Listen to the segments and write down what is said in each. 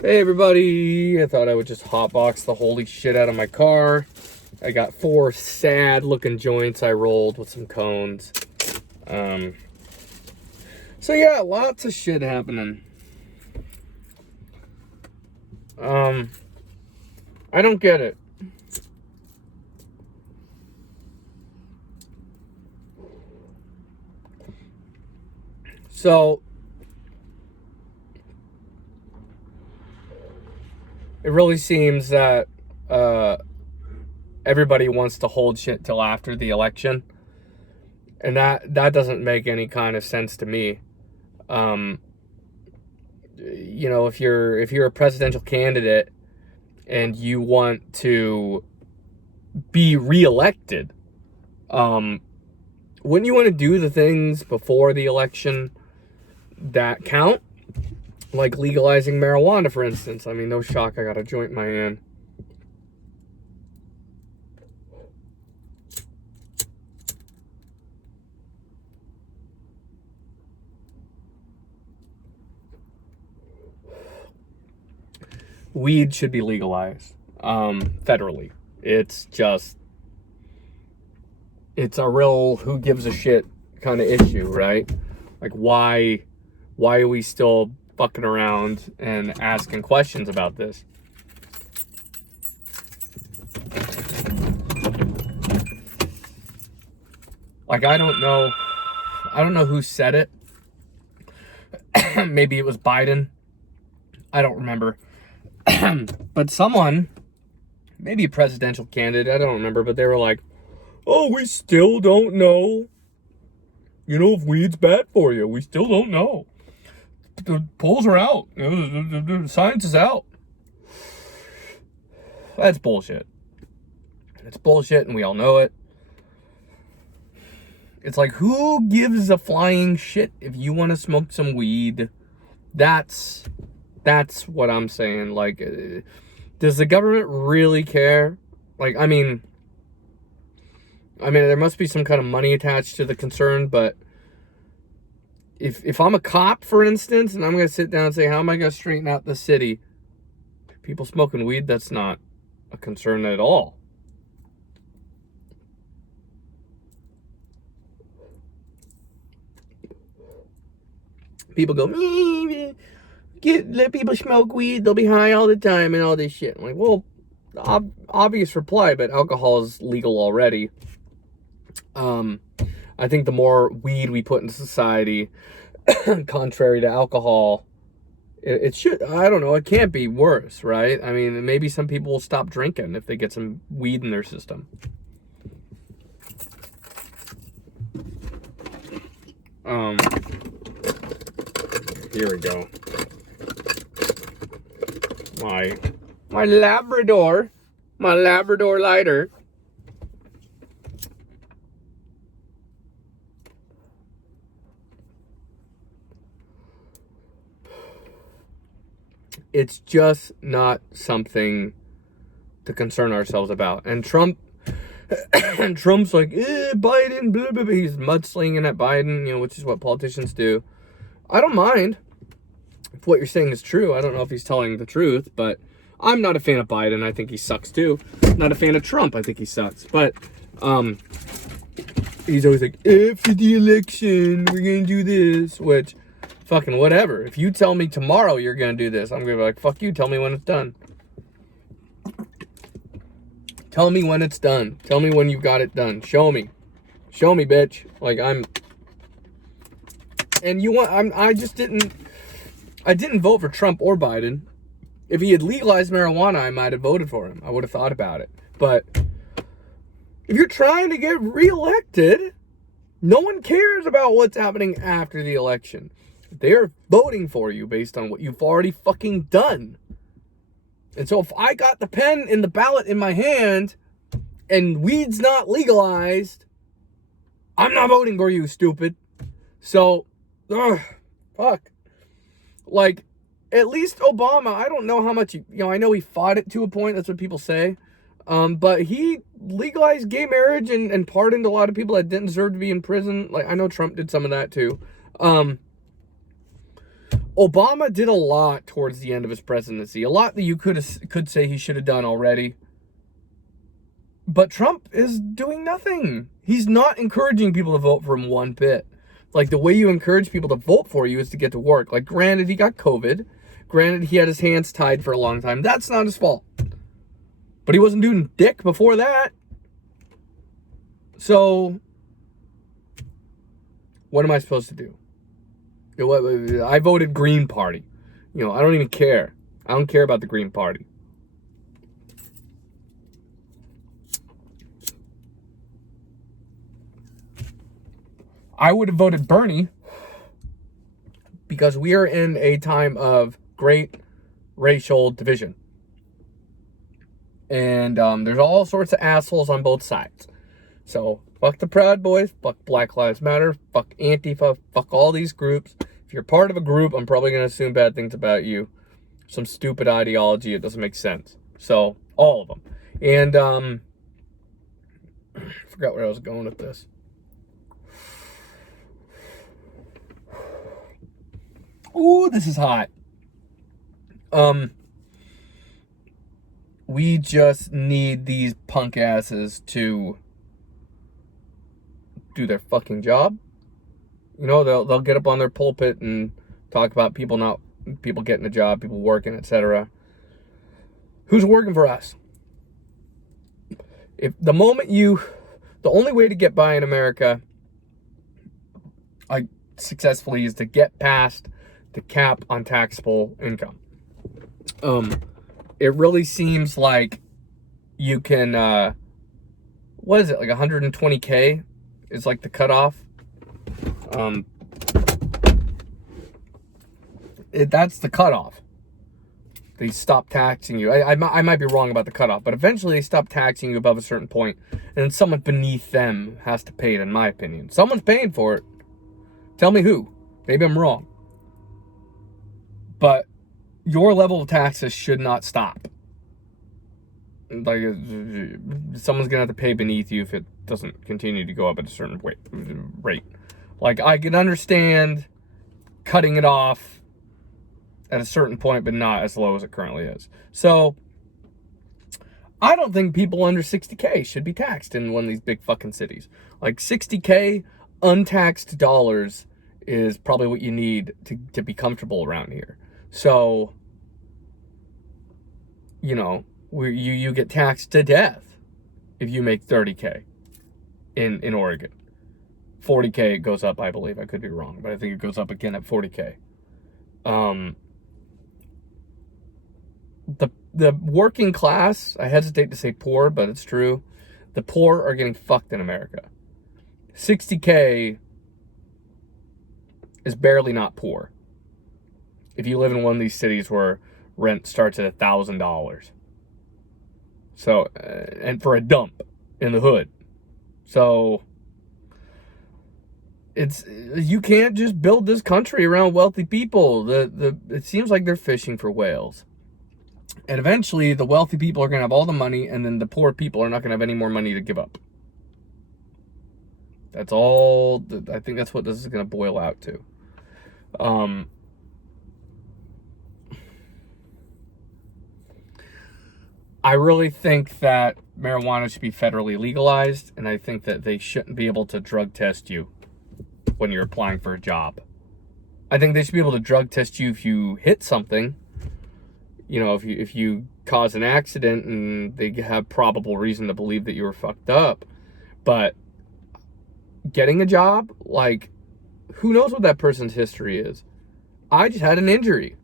Hey everybody, I thought I would just hotbox the holy shit out of my car. I got 4 sad looking joints I rolled with some cones. So yeah, lots of shit happening. I don't get it. So it really seems that everybody wants to hold shit till after the election, and that doesn't make any kind of sense to me. You know, if you're a presidential candidate and you want to be reelected, wouldn't you want to do the things before the election that count? Like legalizing marijuana, for instance. I mean, no shock, I got a joint in my hand. Weed should be legalized federally. It's a real who gives a shit kind of issue, right? Like, why are we still fucking around and asking questions about this? Like, I don't know who said it. Maybe it was Biden. I don't remember. But someone, maybe a presidential candidate, I don't remember, but they were like, oh, we still don't know, if weed's bad for you. We still don't know. The polls are out. The science is out. That's bullshit. It's bullshit, and we all know it. It's like, who gives a flying shit if you want to smoke some weed? That's what I'm saying. Like, does the government really care? Like, I mean, there must be some kind of money attached to the concern, but if I'm a cop, for instance, and I'm going to sit down and say, how am I going to straighten out the city? People smoking weed, that's not a concern at all. People go, let people smoke weed, they'll be high all the time and all this shit. I'm like, well, obvious reply, but alcohol is legal already. I think the more weed we put in society, contrary to alcohol, it should, I don't know, it can't be worse, right? I mean, maybe some people will stop drinking if they get some weed in their system. Here we go. My Labrador lighter. It's just not something to concern ourselves about. And Trump's like, Biden, blah, blah, blah. He's mudslinging at Biden, which is what politicians do. I don't mind if what you're saying is true. I don't know if he's telling the truth, but I'm not a fan of Biden. I think he sucks too. I'm not a fan of Trump. I think he sucks. But he's always like, after the election, we're going to do this, which, fucking whatever. If you tell me tomorrow you're going to do this, I'm going to be like, fuck you. Tell me when it's done. Tell me when it's done. Tell me when you've got it done. Show me. Show me, bitch. Like, I didn't vote for Trump or Biden. If he had legalized marijuana, I might have voted for him. I would have thought about it. But if you're trying to get reelected, no one cares about what's happening after the election. They're voting for you based on what you've already fucking done. And so if I got the pen and the ballot in my hand and weed's not legalized, I'm not voting for you, stupid. So, fuck. Like, at least Obama, I don't know how much, I know he fought it to a point, that's what people say. But he legalized gay marriage and pardoned a lot of people that didn't deserve to be in prison. Like, I know Trump did some of that too. Obama did a lot towards the end of his presidency. A lot that you could say he should have done already. But Trump is doing nothing. He's not encouraging people to vote for him one bit. Like, the way you encourage people to vote for you is to get to work. Like, granted, he got COVID. Granted, he had his hands tied for a long time. That's not his fault. But he wasn't doing dick before that. So, what am I supposed to do? I voted Green Party. You know, I don't even care. I don't care about the Green Party. I would have voted Bernie because we are in a time of great racial division. And there's all sorts of assholes on both sides. So, fuck the Proud Boys, fuck Black Lives Matter, fuck Antifa, fuck all these groups. If you're part of a group, I'm probably going to assume bad things about you. Some stupid ideology, it doesn't make sense. So, all of them. And, I forgot where I was going with this. Ooh, this is hot. We just need these punk asses to do their fucking job. You know, they'll get up on their pulpit and talk about people getting a job, people working, etc. Who's working for us? If the only way to get by in America, successfully, is to get past the cap on taxable income. It really seems like you can, what is it, like 120K is like the cutoff. That's the cutoff. They stop taxing you. I might be wrong about the cutoff, but eventually they stop taxing you above a certain point, and then someone beneath them has to pay it, in my opinion. Someone's paying for it. Tell me who. Maybe I'm wrong. But your level of taxes should not stop. Like, someone's gonna have to pay beneath you if it doesn't continue to go up at a certain rate. Like, I can understand cutting it off at a certain point, but not as low as it currently is. So, I don't think people under 60K should be taxed in one of these big fucking cities. Like, 60K untaxed dollars is probably what you need to be comfortable around here. So, you know, you get taxed to death if you make 30K in Oregon. 40K it goes up, I believe. I could be wrong, but I think it goes up again at 40K. The working class, I hesitate to say poor, but it's true. The poor are getting fucked in America. 60K is barely not poor. If you live in one of these cities where rent starts at $1,000. So, and for a dump in the hood. So, you can't just build this country around wealthy people. It seems like they're fishing for whales. And eventually, the wealthy people are going to have all the money, and then the poor people are not going to have any more money to give up. That's all. I think that's what this is going to boil out to. I really think that marijuana should be federally legalized, and I think that they shouldn't be able to drug test you when you're applying for a job. I think they should be able to drug test you if you hit something. You know, if you cause an accident and they have probable reason to believe that you were fucked up. But getting a job, like, who knows what that person's history is? I just had an injury.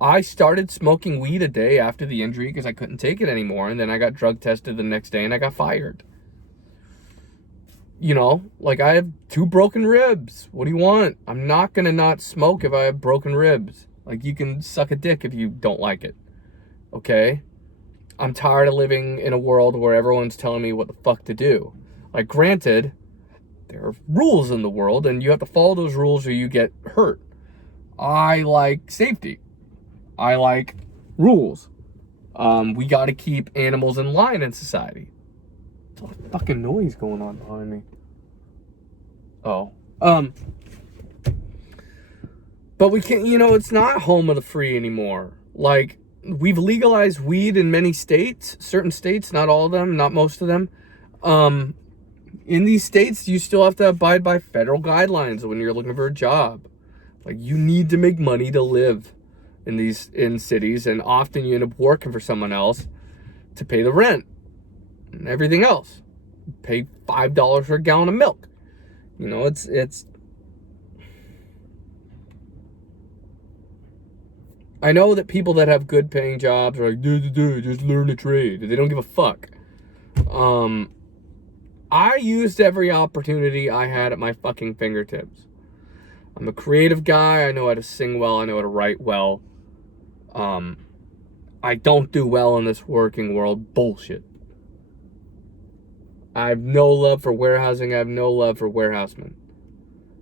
I started smoking weed a day after the injury because I couldn't take it anymore, and then I got drug tested the next day and I got fired. You know, like, I have 2 broken ribs. What do you want? I'm not gonna not smoke if I have broken ribs. Like, you can suck a dick if you don't like it. Okay? I'm tired of living in a world where everyone's telling me what the fuck to do. Like, granted, there are rules in the world, and you have to follow those rules or you get hurt. I like safety. I like rules. We gotta keep animals in line in society. There's all that fucking noise going on behind me. Oh. But we can't, it's not home of the free anymore. Like, we've legalized weed in many states, certain states, not all of them, not most of them. In these states, you still have to abide by federal guidelines when you're looking for a job. Like, you need to make money to live in cities, and often you end up working for someone else to pay the rent and everything else. Pay $5 for a gallon of milk. It's I know that people that have good paying jobs are like, just learn a trade. They don't give a fuck. I used every opportunity I had at my fucking fingertips. I'm a creative guy. I know how to sing well. I know how to write well. I don't do well in this working world. Bullshit. I have no love for warehousing. I have no love for warehousemen.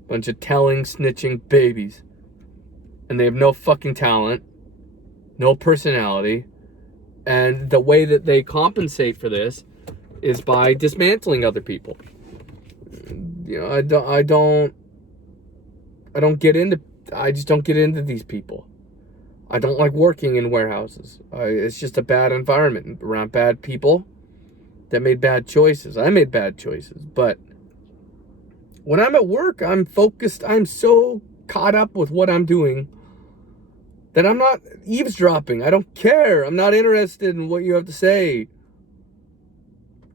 Bunch of telling, snitching babies. And they have no fucking talent. No personality. And the way that they compensate for this is by dismantling other people. I just don't get into these people. I don't like working in warehouses. It's just a bad environment around bad people that made bad choices. I made bad choices, but when I'm at work, I'm focused. I'm so caught up with what I'm doing that I'm not eavesdropping. I don't care. I'm not interested in what you have to say.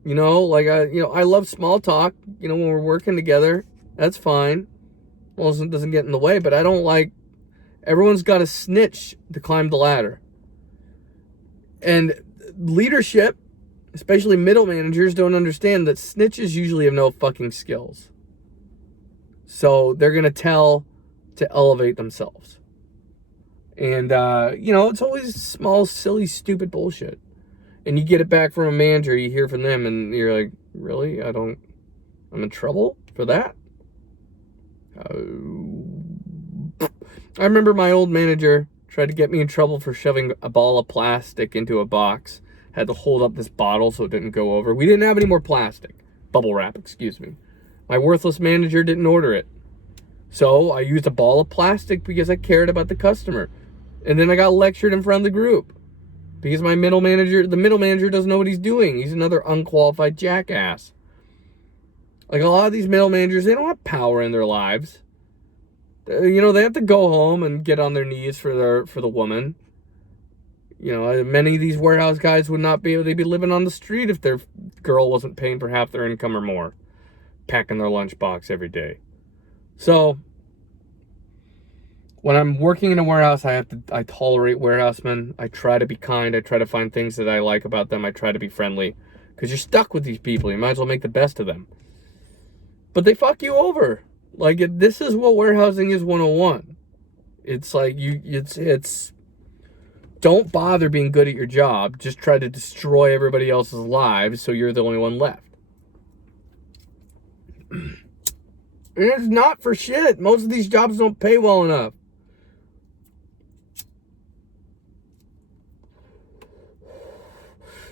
I love small talk, when we're working together. That's fine. Well, it doesn't get in the way, but I don't like, everyone's got to snitch to climb the ladder. And leadership, especially middle managers, don't understand that snitches usually have no fucking skills. So they're going to tell to elevate themselves. And, it's always small, silly, stupid bullshit. And you get it back from a manager, you hear from them, and you're like, really? I'm in trouble for that? I remember my old manager tried to get me in trouble for shoving a ball of plastic into a box. Had to hold up this bottle so it didn't go over. We didn't have any more plastic. Bubble wrap, excuse me. My worthless manager didn't order it. So I used a ball of plastic because I cared about the customer. And then I got lectured in front of the group. Because the middle manager doesn't know what he's doing. He's another unqualified jackass. Like, a lot of these middle managers, they don't have power in their lives. They have to go home and get on their knees for the woman. Many of these warehouse guys would not be able to be living on the street if their girl wasn't paying for half their income or more, packing their lunchbox every day. So, when I'm working in a warehouse, I tolerate warehousemen. I try to be kind. I try to find things that I like about them. I try to be friendly. Because you're stuck with these people. You might as well make the best of them. But they fuck you over. Like, this is what warehousing is 101. It's like, it's don't bother being good at your job. Just try to destroy everybody else's lives so you're the only one left. And it's not for shit. Most of these jobs don't pay well enough.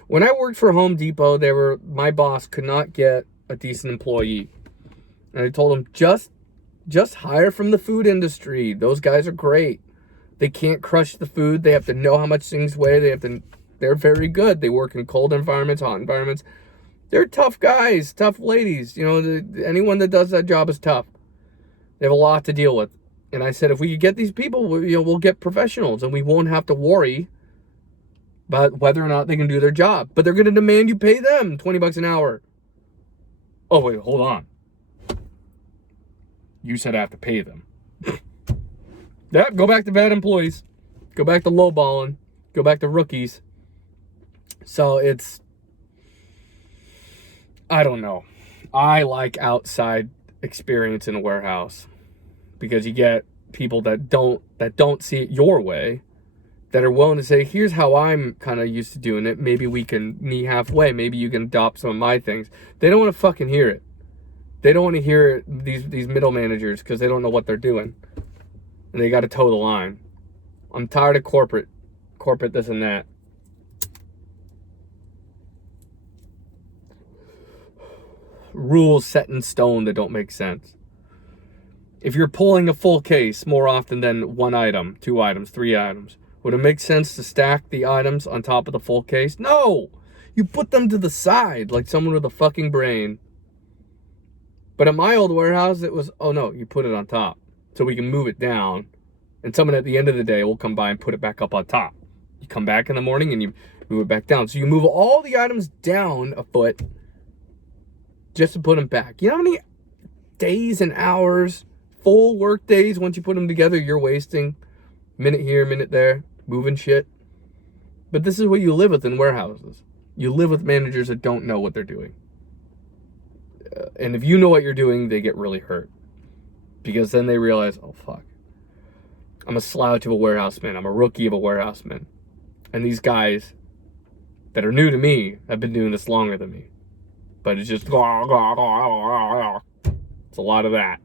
When I worked for Home Depot, my boss could not get a decent employee. And I told him, just hire from the food industry. Those guys are great. They can't crush the food. They have to know how much things weigh. They're very good. They work in cold environments, hot environments. They're tough guys, tough ladies. Anyone that does that job is tough. They have a lot to deal with. And I said, if we could get these people, we'll get professionals, and we won't have to worry about whether or not they can do their job. But they're going to demand you pay them $20 an hour. Oh, wait, hold on. You said I have to pay them. Yep, go back to bad employees. Go back to lowballing. Go back to rookies. So I don't know. I like outside experience in a warehouse because you get people that don't see it your way, that are willing to say, here's how I'm kind of used to doing it. Maybe we can meet halfway. Maybe you can adopt some of my things. They don't want to fucking hear it. They don't want to hear these middle managers because they don't know what they're doing. And they got to toe the line. I'm tired of corporate this and that. Rules set in stone that don't make sense. If you're pulling a full case more often than 1 item, 2 items, 3 items, would it make sense to stack the items on top of the full case? No! You put them to the side like someone with a fucking brain. But at my old warehouse, it was, oh no, you put it on top so we can move it down. And someone at the end of the day will come by and put it back up on top. You come back in the morning and you move it back down. So you move all the items down a foot just to put them back. You know how many days and hours, full work days, once you put them together, you're wasting? Minute here, minute there, moving shit. But this is what you live with in warehouses. You live with managers that don't know what they're doing. And if you know what you're doing, they get really hurt. Because then they realize, oh, fuck. I'm a slouch of a warehouseman. I'm a rookie of a warehouseman. And these guys that are new to me have been doing this longer than me. But it's just, it's a lot of that.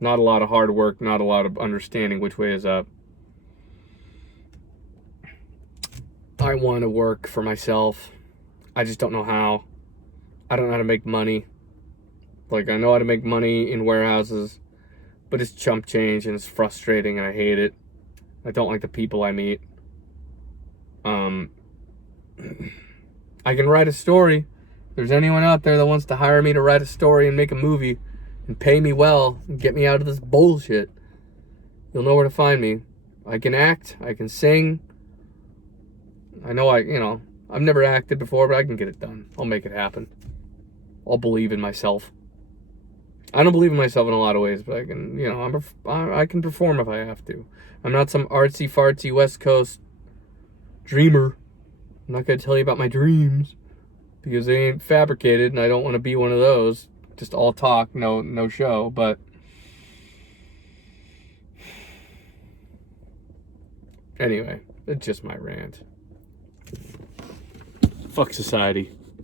Not a lot of hard work, not a lot of understanding which way is up. I want to work for myself. I just don't know how. I don't know how to make money. Like, I know how to make money in warehouses, but it's chump change and it's frustrating and I hate it. I don't like the people I meet. I can write a story. If there's anyone out there that wants to hire me to write a story and make a movie and pay me well and get me out of this bullshit, you'll know where to find me. I can act. I can sing. I know I've never acted before, but I can get it done. I'll make it happen. I'll believe in myself. I don't believe in myself in a lot of ways, but I can, I can perform if I have to. I'm not some artsy fartsy West Coast dreamer. I'm not going to tell you about my dreams because they ain't fabricated, and I don't want to be one of those. Just all talk, no show. But anyway, it's just my rant. Fuck society.